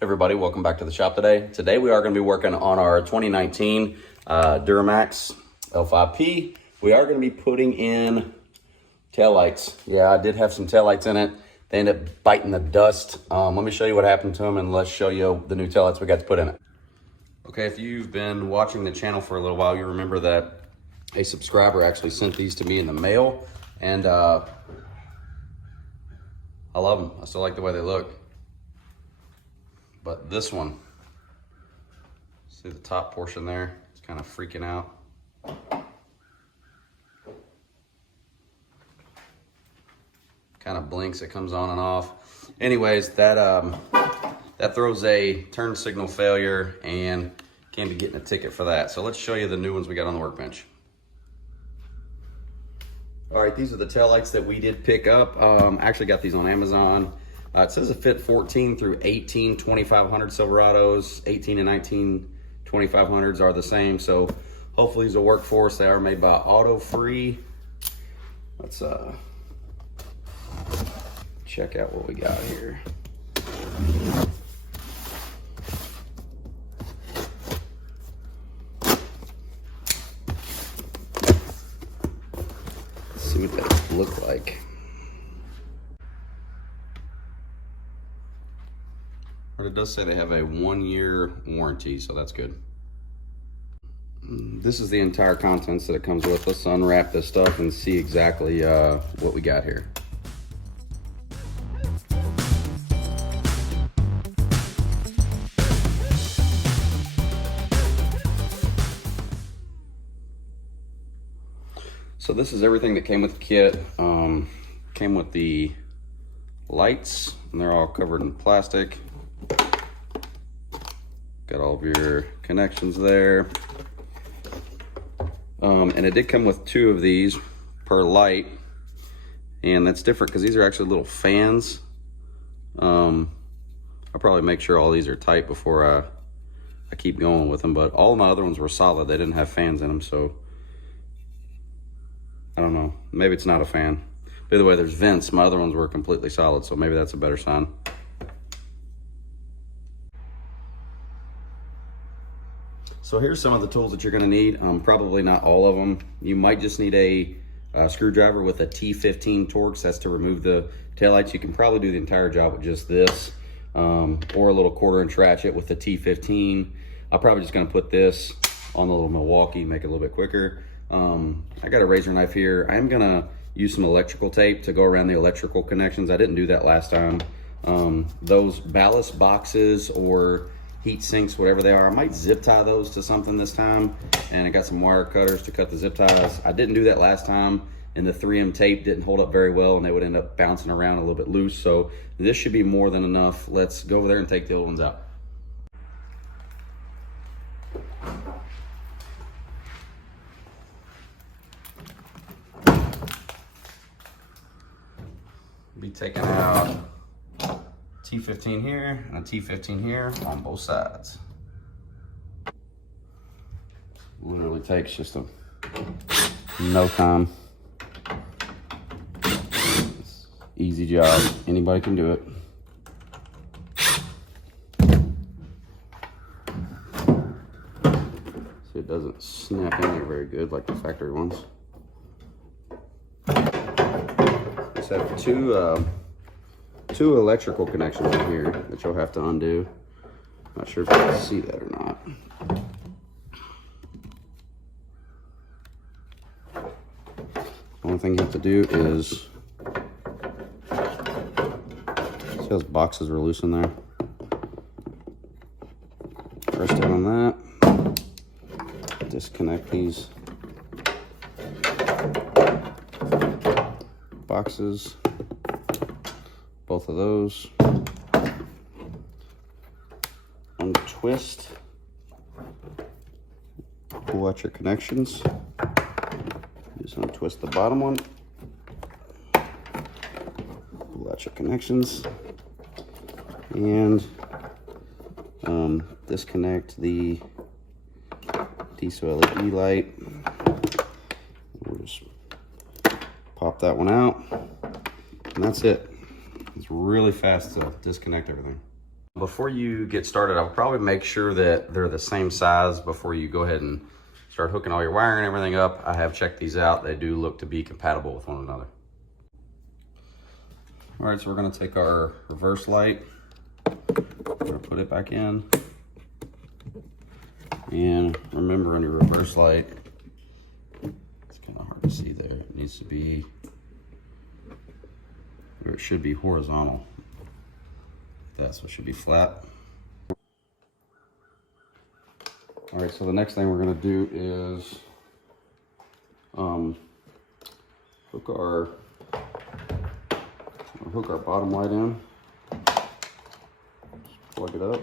Everybody, welcome back to the shop today. Today we are going to be working on our 2019 Duramax L5P. We are going to be putting in taillights. Yeah, I did have some taillights in it. They ended up biting the dust. Let me show you what happened to them and let's show you the new taillights we got to put in it. Okay, if you've been watching the channel for a little while, you remember that a subscriber actually sent these to me in the mail, and I love them. I still like the way they look. But this one, see the top portion there? It's kind of freaking out. Kind of blinks, it comes on and off. Anyways, that throws a turn signal failure and can be getting a ticket for that. So let's show you the new ones we got on the workbench. All right, these are the taillights that we did pick up. Actually got these on Amazon. It says it fit 14 through 18 2500 Silverados. 18 and 19 2500s are the same. So hopefully these will work for us. They are made by Auto Free. Let's check out what we got here. Let's see what they look like. But it does say they have a 1-year warranty, so that's good. This is the entire contents that it comes with. Let's unwrap this stuff and see exactly what we got here. So this is everything that came with the kit. Came with the lights, and they're all covered in plastic. Got all of your connections there. And it did come with 2 of these per light. And that's different because these are actually little fans. I'll probably make sure all these are tight before I keep going with them. But all of my other ones were solid. They didn't have fans in them, so I don't know. Maybe it's not a fan. By the way, there's vents. My other ones were completely solid, so maybe that's a better sign. So here's some of the tools that you're going to need. Probably not all of them. You might just need a screwdriver with a T15 Torx. That's to remove the taillights. You can probably do the entire job with just this, or a little 1/4-inch ratchet with the T15. I'm probably just going to put this on the little Milwaukee, make it a little bit quicker. I got a razor knife here. I am going to use some electrical tape to go around the electrical connections. I didn't do that last time. Those ballast boxes or heat sinks, whatever they are, I might zip tie those to something this time. And I got some wire cutters to cut the zip ties. I didn't do that last time, and the 3M tape didn't hold up very well, and they would end up bouncing around a little bit loose. So this should be more than enough. Let's go over there and take the old ones out. Be taking out T15 here and a T15 here on both sides. Literally takes just no time. Easy job. Anybody can do it. So it doesn't snap in there very good like the factory ones. Just have two electrical connections in here that you'll have to undo. Not sure if you can see that or not. The only thing you have to do is, see those boxes are loose in there. Press down on that. Disconnect these boxes. Both of those. Untwist. Pull out your connections. Just untwist the bottom one. Pull out your connections. And disconnect the diesel LED light. We'll just pop that one out. And that's it. It's really fast to disconnect everything. Before you get started, I'll probably make sure that they're the same size before you go ahead and start hooking all your wiring and everything up. I have checked these out. They do look to be compatible with one another. All right, so we're gonna take our reverse light, we're gonna put it back in. And remember, on your reverse light, it's kind of hard to see there. It needs to be, or it should be horizontal. That's what should be flat. All right, so the next thing we're gonna do is hook our bottom light in. Just plug it up.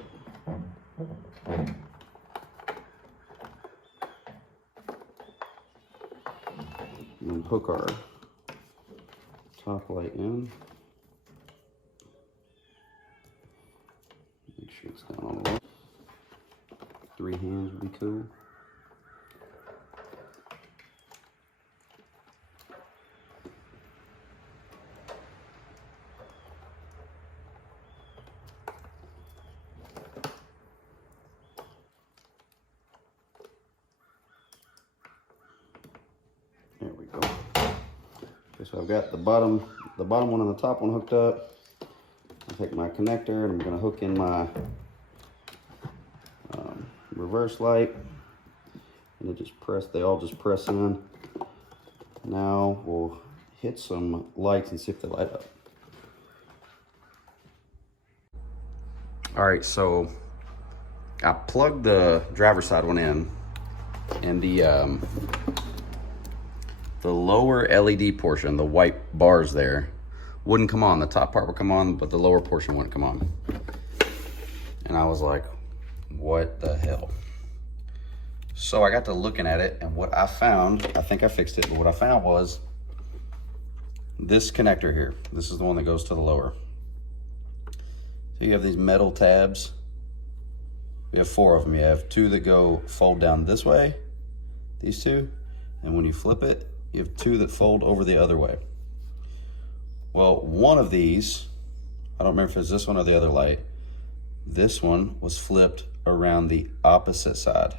And then hook our top light in. Make sure it's down on the left. 3 hands would be cool. There we go. Okay, so I've got the bottom one and the top one hooked up. I'll take my connector and I'm gonna hook in my reverse light, and they all just press in. Now we'll hit some lights and see if they light up. All right, so I plugged the driver's side one in, and the lower LED portion, the white bars there, wouldn't come on. The top part would come on, but the lower portion wouldn't come on. And I was like, what the hell? So I got to looking at it, and what I found, I think I fixed it, but what I found was this connector here. This is the one that goes to the lower. So you have these metal tabs. We have 4 of them. You have 2 that fold down this way, these 2, and when you flip it, you have 2 that fold over the other way. Well, one of these, I don't remember if it's this one or the other light, this one was flipped around the opposite side.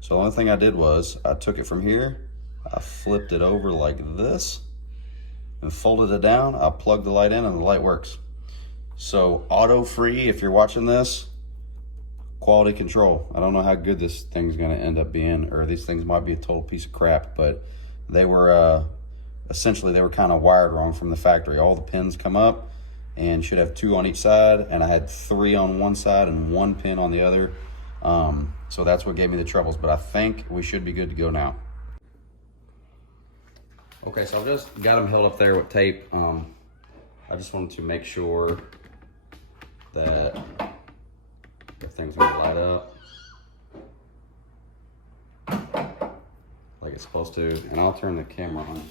So the only thing I did was I took it from here, I flipped it over like this and folded it down. I plugged the light in and the light works. So auto free, if you're watching this, quality control. I don't know how good this thing's gonna end up being, or these things might be a total piece of crap, but they were essentially they were kind of wired wrong from the factory. All the pins come up and should have 2 on each side, and I had 3 on one side and 1 pin on the other. So that's what gave me the troubles, but I think we should be good to go now. Okay, so I've just got them held up there with tape. I just wanted to make sure that everything's gonna light up like it's supposed to, and I'll turn the camera on.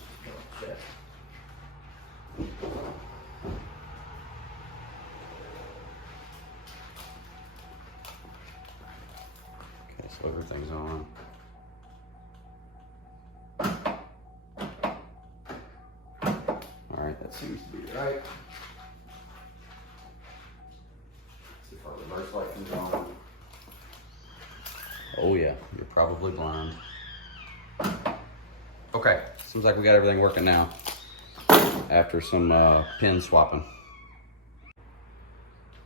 Okay, so everything's on. All right, that seems to be right. Let's see if our reverse light comes on. Oh yeah, you're probably blind. Okay, seems like we got everything working now after some pin swapping.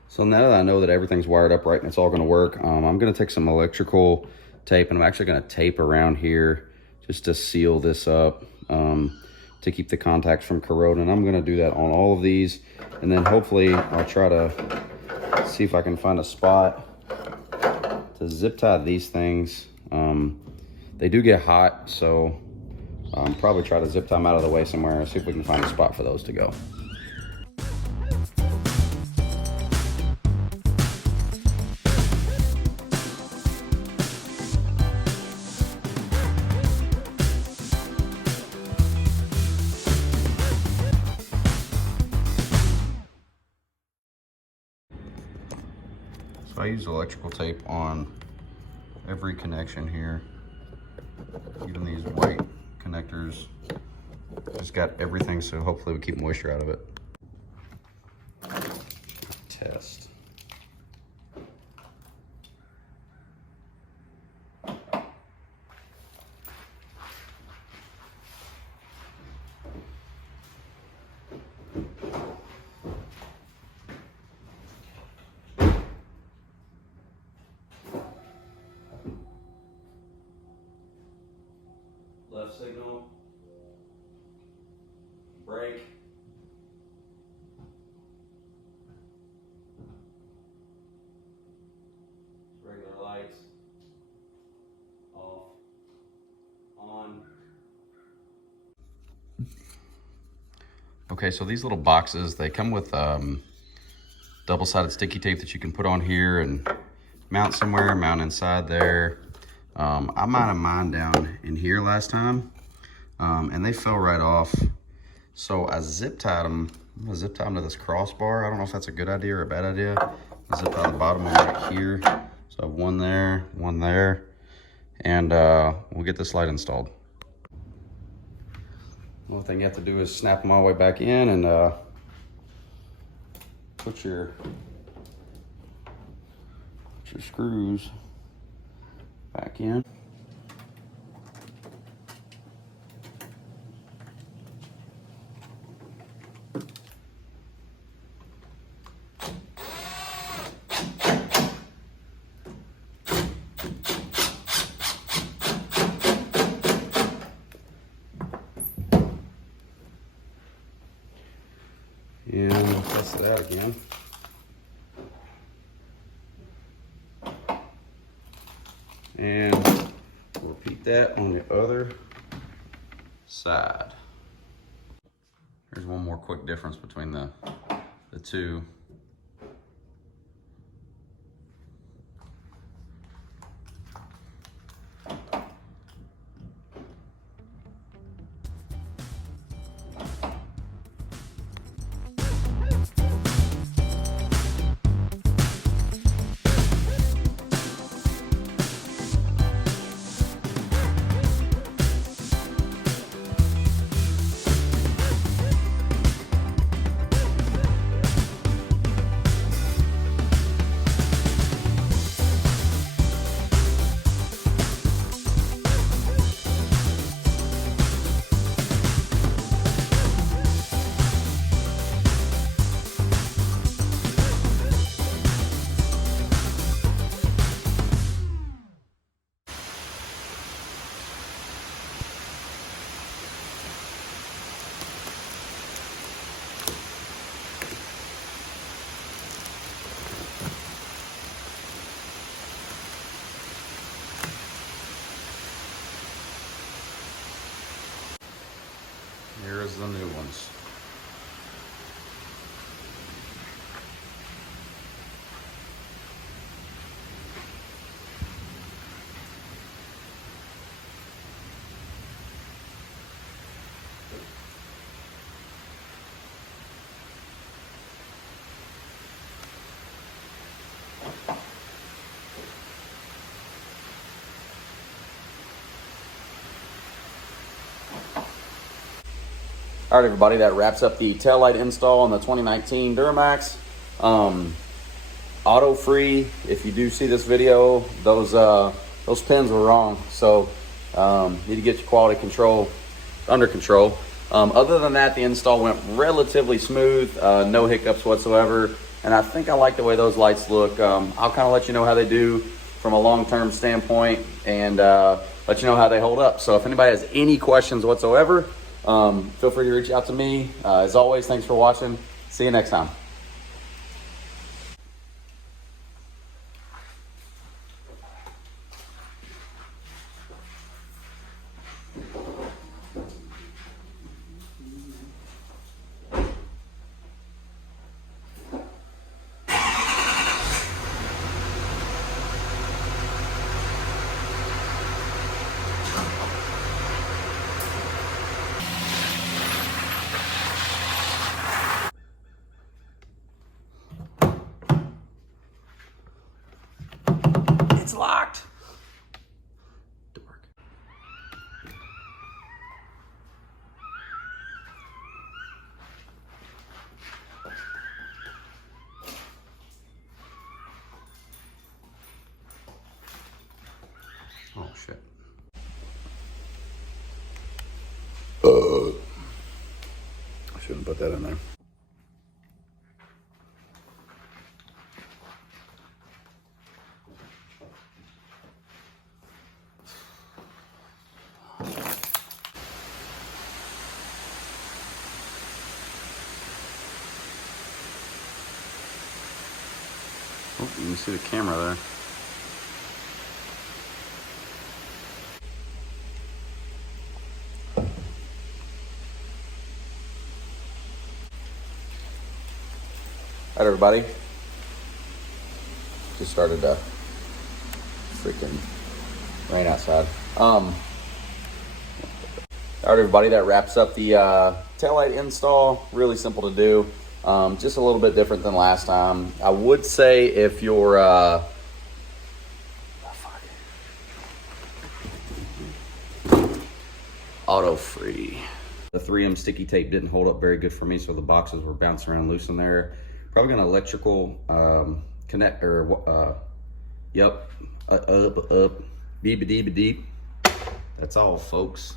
So now that I know that everything's wired up right and it's all gonna work, I'm gonna take some electrical tape and I'm actually gonna tape around here just to seal this up to keep the contacts from corroding. I'm gonna do that on all of these, and then hopefully I'll try to see if I can find a spot to zip tie these things. They do get hot, so probably try to zip tie them out of the way somewhere and see if we can find a spot for those to go. So I use electrical tape on every connection here, even these white connectors. Just got everything, so hopefully we keep moisture out of it. Test. left signal, brake, regular lights, off, on. Okay, so these little boxes, they come with double-sided sticky tape that you can put on here and mount somewhere, mount inside there. I mounted mine down in here last time, and they fell right off. So I zip tied them. I'm gonna zip tie them to this crossbar. I don't know if that's a good idea or a bad idea. I zip tie the bottom one right here. So I have one there, and we'll get this light installed. The only thing you have to do is snap them all the way back in and put your screws back in. And we'll test that again. And we'll repeat that on the other side. Here's one more quick difference between the two. Here's the new ones. All right, everybody, that wraps up the taillight install on the 2019 Duramax. Auto free. If you do see this video, those pins were wrong. So need to get your quality control under control. Other than that, the install went relatively smooth, no hiccups whatsoever. And I think I like the way those lights look. I'll kind of let you know how they do from a long-term standpoint and let you know how they hold up. So if anybody has any questions whatsoever, feel free to reach out to me. As always, thanks for watching. See you next time. It's locked. Dork. Oh shit. I shouldn't put that in there. you can see the camera there. All right, everybody. Just started to freaking rain outside. All right, everybody, that wraps up the taillight install. Really simple to do. Just a little bit different than last time. I would say if you're auto free. The 3M sticky tape didn't hold up very good for me, so the boxes were bouncing around loose in there. Probably gonna electrical connect or yep, up, deep. That's all, folks.